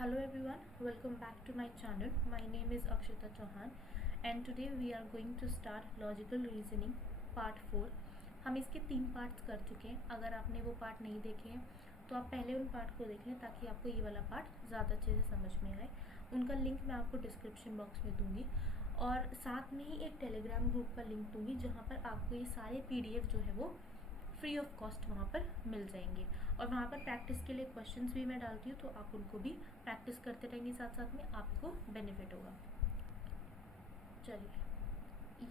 Hello everyone, welcome back to my channel. My name is Akshita Chauhan and today we are going to start logical reasoning part 4. हम इसके 3 parts कर चुके हैं. अगर आपने वो पार्ट नहीं देखे हैं तो आप पहले उन पार्ट को देख लें ताकि आपको ये वाला पार्ट ज़्यादा अच्छे से समझ में आए. उनका लिंक मैं आपको डिस्क्रिप्शन बॉक्स में दूंगी और साथ में ही एक टेलीग्राम ग्रुप का लिंक दूंगी जहाँ पर आपको ये सारे PDF जो है वो फ्री ऑफ कॉस्ट वहाँ पर मिल जाएंगे. और वहाँ पर प्रैक्टिस के लिए क्वेश्चंस भी मैं डालती हूँ तो आप उनको भी प्रैक्टिस करते रहेंगे, साथ साथ में आपको बेनिफिट होगा. चलिए,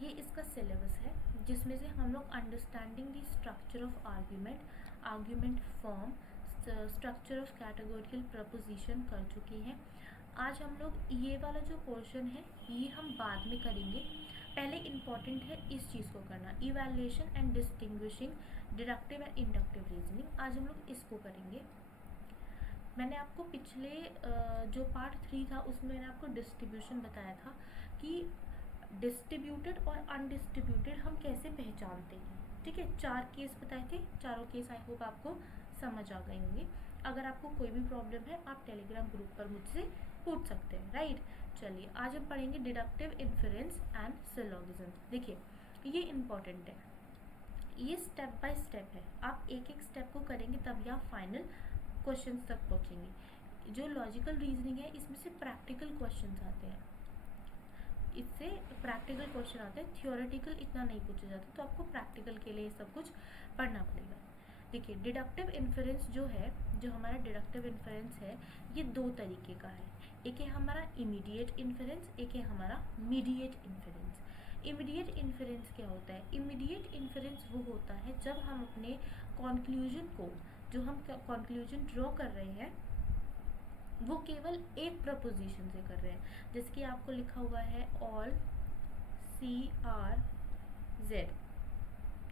ये इसका सिलेबस है जिसमें से हम लोग understanding the structure of argument, argument form, structure of categorical preposition कर चुके हैं. आज हम लोग ये वाला जो पोर्शन है ये हम बाद में करेंगे. पहले इम्पॉर्टेंट है इस चीज़ को करना, evaluation and distinguishing deductive and inductive reasoning. आज हम लोग इसको करेंगे. मैंने आपको पिछले जो पार्ट 3 था उसमें मैंने आपको डिस्ट्रीब्यूशन बताया था कि डिस्ट्रीब्यूटेड और अनडिस्ट्रीब्यूटेड हम कैसे पहचानते हैं. ठीक है, 4 केस बताए थे. चारों केस आई होप आपको समझ आ गए होंगे. अगर आपको कोई भी प्रॉब्लम है आप टेलीग्राम ग्रुप पर मुझसे पूछ सकते हैं. राइट, चलिए आज हम पढ़ेंगे डिडक्टिव इन्फेरेंस एंड सिलोगिज्म. देखिए ये इम्पॉर्टेंट है, ये स्टेप बाय स्टेप है. आप एक एक स्टेप को करेंगे तभी आप फाइनल क्वेश्चंस तक पहुंचेंगे. जो लॉजिकल रीजनिंग है इसमें से प्रैक्टिकल क्वेश्चंस आते हैं, इससे प्रैक्टिकल क्वेश्चन आते हैं. थियोरेटिकल इतना नहीं पूछा जाता तो आपको प्रैक्टिकल के लिए सब कुछ पढ़ना पड़ेगा. देखिए डिडक्टिव इन्फेरेंस जो है, जो हमारा डिडक्टिव इन्फेरेंस है ये 2 तरीके का है. एक है हमारा इमीडिएट इन्फेरेंस, एक है हमारा मीडिएट इन्फेरेंस. इमीडिएट इन्फेरेंस क्या होता है? इमीडिएट इन्फेरेंस वो होता है जब हम अपने कॉन्क्लूजन को, जो हम कॉन्क्लूजन ड्रॉ कर रहे हैं वो केवल एक प्रपोजिशन से कर रहे हैं. जैसे कि आपको लिखा हुआ है ऑल CRZ,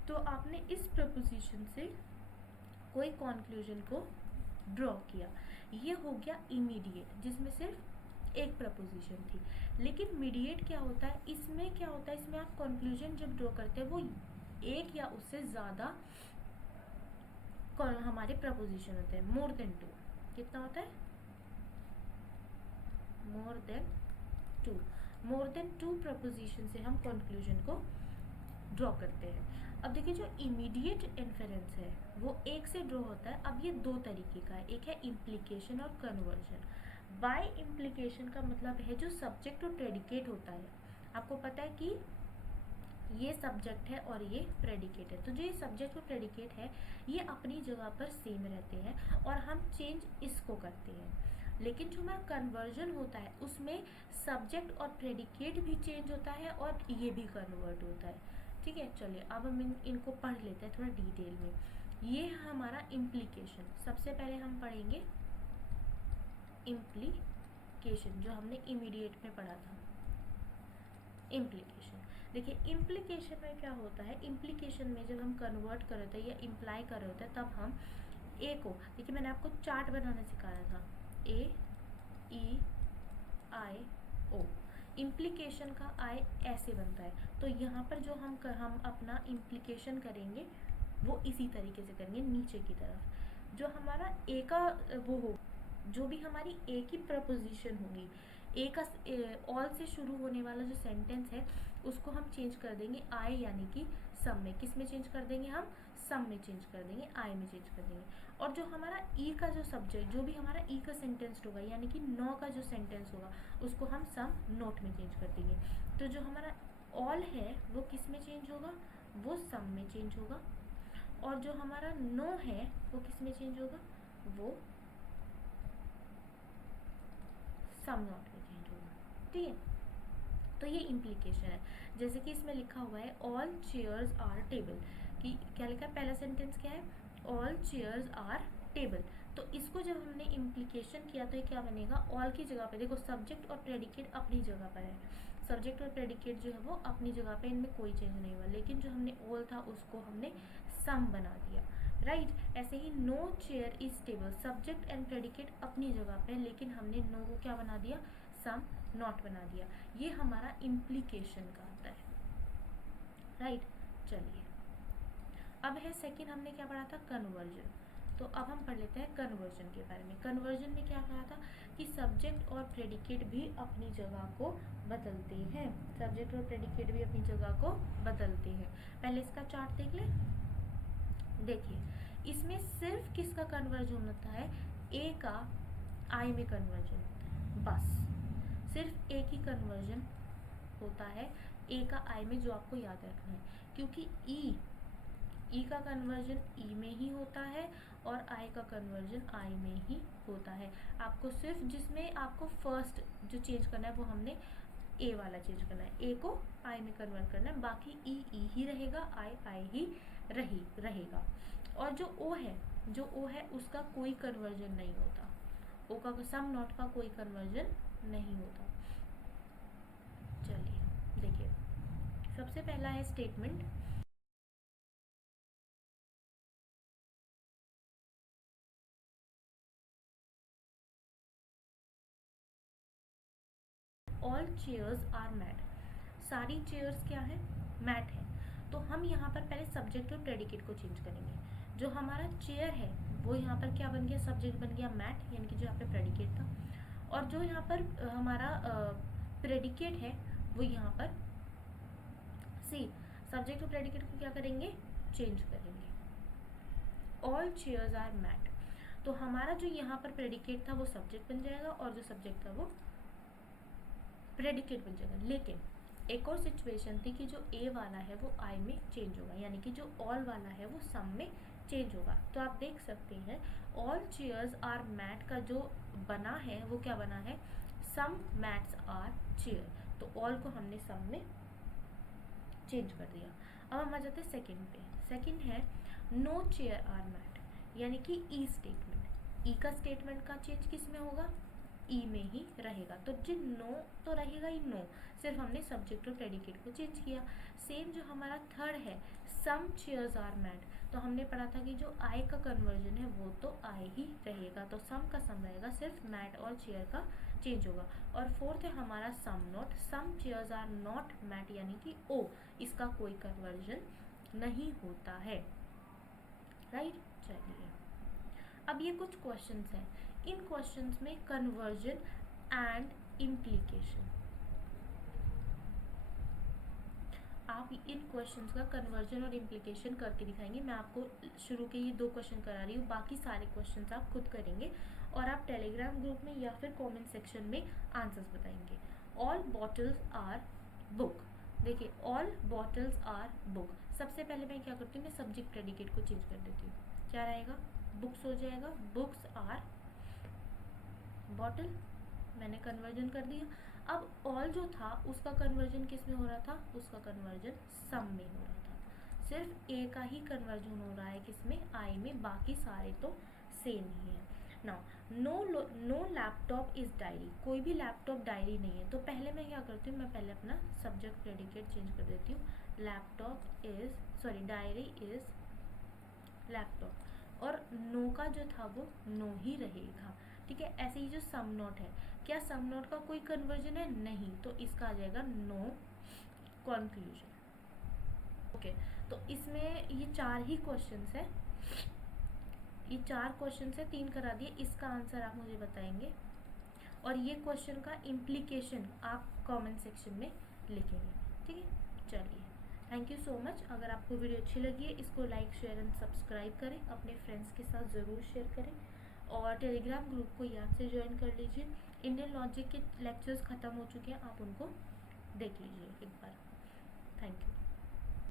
तो आपने इस प्रपोजिशन से कोई कॉन्क्लूजन को ड्रॉ किया. ये हो गया इमीडिएट जिसमें सिर्फ एक प्रपोजिशन थी. लेकिन मीडिएट क्या होता है? इसमें क्या होता है, इसमें आप कॉन्क्लूजन जब ड्रॉ करते हैं वो एक या उससे ज़्यादा हमारे प्रपोजिशन होते हैं. More than 2. कितना होता है? मोर देन 2 प्रपोजिशन से हम कंक्लूजन को ड्रॉ करते हैं. अब देखिए जो इमीडिएट इन्फेरेंस है वो एक से ड्रॉ होता है. अब ये 2 तरीके का है, एक है इम्प्लीकेशन और कन्वर्जन. बाय इम्प्लीकेशन का मतलब है जो सब्जेक्ट और प्रेडिकेट होता है. आपको पता है कि ये सब्जेक्ट है और ये प्रेडिकेट है, तो जो ये सब्जेक्ट और प्रेडिकेट है ये अपनी जगह पर सेम रहते हैं और हम चेंज इसको करते हैं. लेकिन जो हमारा कन्वर्जन होता है उसमें सब्जेक्ट और प्रेडिकेट भी चेंज होता है और ये भी कन्वर्ट होता है. ठीक है, चलिए अब हम इनको पढ़ लेते हैं थोड़ा डिटेल में. ये है हमारा इम्प्लीकेशन. सबसे पहले हम पढ़ेंगे इम्प्लीकेशन जो हमने इमीडिएट में पढ़ा था. इम्प्लीकेशन, देखिए इम्प्लीकेशन में क्या होता है, इम्प्लीकेशन में जब हम कन्वर्ट कर रहे होते हैं या इम्प्लाई कर रहे होते हैं तब हम ए को, देखिए मैंने आपको चार्ट बनाना सिखाया था, AEIO. इम्प्लीकेशन का आई ऐसे बनता है. तो यहाँ पर जो हम अपना इम्प्लीकेशन करेंगे वो इसी तरीके से करेंगे नीचे की तरफ. जो हमारा ए का वो हो, जो भी हमारी ए की प्रपोजिशन होगी, ए का ऑल से शुरू होने वाला जो सेंटेंस है उसको हम चेंज कर देंगे आई यानी कि सम में. किस में चेंज कर देंगे? हम सम में चेंज कर देंगे, आई में चेंज कर देंगे. और जो हमारा ई का जो सब्जेक्ट, जो भी हमारा ई का सेंटेंस होगा यानी कि 9 का जो सेंटेंस होगा उसको हम सम नोट में चेंज कर देंगे. तो जो हमारा ऑल है वो किस में चेंज होगा? वो सम में चेंज होगा. और जो हमारा नो है वो किस में चेंज होगा? वो सम नॉट में चेंज होगा. ठीक है, तो ये इम्प्लीकेशन है. जैसे कि इसमें लिखा हुआ है ऑल चेयर्स आर टेबल, कि क्या लिखा है? पहला सेंटेंस क्या है? All chairs are table. तो इसको जब हमने इम्प्लीकेशन किया तो ये क्या बनेगा? ऑल की जगह पे देखो सब्जेक्ट और प्रेडिकेट अपनी जगह पर है. सब्जेक्ट और प्रेडिकेट जो है वो अपनी जगह पे, इनमें कोई चेंज नहीं हुआ. लेकिन जो हमने ऑल था उसको हमने सम बना दिया. राइट, ऐसे ही no chair is table, subject and predicate अपनी जगह पे, लेकिन हमने नो को क्या बना दिया? सम नॉट बना दिया. ये हमारा इम्प्लीकेशन का आता है. राइट, चलिए अब है सेकंड, हमने क्या पढ़ा था? कन्वर्जन. तो अब हम पढ़ लेते हैं कन्वर्जन के बारे में. कन्वर्जन में क्या कहा था? कि सब्जेक्ट और प्रेडिकेट भी अपनी जगह को बदलते हैं। सब्जेक्ट और प्रेडिकेट भी अपनी जगह को बदलते हैं। पहले इसका चार्ट देख ले। देखिए, इसमें सिर्फ किसका कन्वर्जन होता है, ए का आई में कन्वर्जन होता है, बस सिर्फ एक ही कन्वर्जन होता है ए का आई में, जो आपको याद रखना है, क्योंकि ई का कन्वर्जन ई में ही होता है और आई का कन्वर्जन आई में ही होता है। आपको सिर्फ जिसमें आपको फर्स्ट जो चेंज करना है वो हमने ए वाला चेंज करना है, ए को आई में कन्वर्ट करना है, बाकी ई ही रहेगा, आई ही रहेगा। और जो ओ है उसका कोई कन्वर्जन नहीं होता, ओ का सम नॉट का कोई कन्वर्जन नहीं होता। चलिए देखिए, सबसे पहला है statement, all chairs are mat. सारी चेयर्स क्या है, मैट है। तो हम यहाँ पर पहले सब्जेक्ट और प्रेडिकेट को चेंज करेंगे। जो हमारा चेयर है वो यहाँ पर क्या बन गया, सब्जेक्ट बन गया मैट, यानी कि जो यहाँ पे प्रेडिकेट था। और जो यहाँ पर हमारा प्रेडिकेट है वो यहाँ पर सी, सब्जेक्ट और प्रेडिकेट को क्या करेंगे, चेंज करेंगे। ऑल चेयर्स आर मैट, तो हमारा जो यहाँ पर प्रेडिकेट था वो सब्जेक्ट बन जाएगा और जो सब्जेक्ट था वो प्रेडिकेट बन जाएगा। लेकिन एक और सिचुएशन थी कि जो ए वाला है वो आई में चेंज होगा, यानी कि जो ऑल वाला है वो सम में चेंज होगा। तो आप देख सकते हैं ऑल चेयर्स आर मैट का जो बना है वो क्या बना है, सम मैट्स आर चेयर। तो ऑल को हमने सम में चेंज कर दिया। अब हम आ जाते हैं सेकेंड पे। सेकेंड है नो चेयर आर मैट, यानी कि ई स्टेटमेंट। ई का स्टेटमेंट का चेंज किस में होगा, ई में ही रहेगा। तो जो नो तो रहेगा ही नो, सिर्फ हमने सब्जेक्ट और प्रेडिकेट को चेंज किया। सेम जो हमारा थर्ड है सम चेयर्स आर मैट, तो हमने पढ़ा था कि जो आई का कन्वर्जन है वो तो आई ही रहेगा, तो सम का सम रहेगा, सिर्फ मैट और चेयर का चेंज होगा। और फोर्थ है हमारा some not, some chairs are not mat, यानी कि ओ, इसका कोई कन्वर्जन नहीं होता है, राइट। चलिए अब ये कुछ क्वेश्चंस हैं, इन क्वेश्चंस में कन्वर्जन एंड इम्प्लीकेशन, आप इन क्वेश्चंस का कन्वर्जन और इम्प्लीकेशन करके दिखाएंगे। मैं आपको शुरू के ये 2 क्वेश्चन करा रही हूँ, बाकी सारे क्वेश्चंस आप खुद करेंगे और आप टेलीग्राम ग्रुप में या फिर कमेंट सेक्शन में आंसर्स बताएंगे। ऑल बॉटल्स आर बुक, देखिए ऑल बॉटल्स आर बुक। सबसे पहले मैं क्या करती हूँ, मैं सब्जेक्ट प्रेडिकेट को चेंज कर देती हूँ, क्या रहेगा, बुक्स हो जाएगा, बुक्स आर बॉटल, मैंने कन्वर्जन कर दिया। अब ऑल जो था उसका कन्वर्जन किस में हो रहा था, उसका कन्वर्जन सम में हो रहा था। सिर्फ ए का ही कन्वर्जन हो रहा है किसमें, आई में, बाकी सारे तो सेम ही है। Now no laptop is diary, कोई भी लैपटॉप डायरी नहीं है। तो पहले मैं क्या करती हूँ, मैं पहले अपना सब्जेक्ट प्रेडिकेट चेंज कर देती हूँ, laptop is sorry diary is laptop, और नो का जो था वो नो ही रहेगा, ठीक है। ऐसे ही जो सम नोट है, क्या सम नोट का कोई कन्वर्जन है, नहीं, तो इसका आ जाएगा नो कंक्लूजन। ओके, तो इसमें ये 4 ही क्वेश्चंस है, ये 4 क्वेश्चन है, 3 करा दिए, इसका आंसर आप मुझे बताएंगे और ये क्वेश्चन का इम्प्लीकेशन आप कमेंट सेक्शन में लिखेंगे, ठीक है। चलिए थैंक यू सो मच। अगर आपको वीडियो अच्छी लगी है इसको लाइक शेयर एंड सब्सक्राइब करें, अपने फ्रेंड्स के साथ ज़रूर शेयर करें और टेलीग्राम ग्रुप को याद से ज्वाइन कर लीजिए। इंडियन लॉजिक के लेक्चर्स ख़त्म हो चुके हैं, आप उनको देख लीजिए एक बार। Thank you.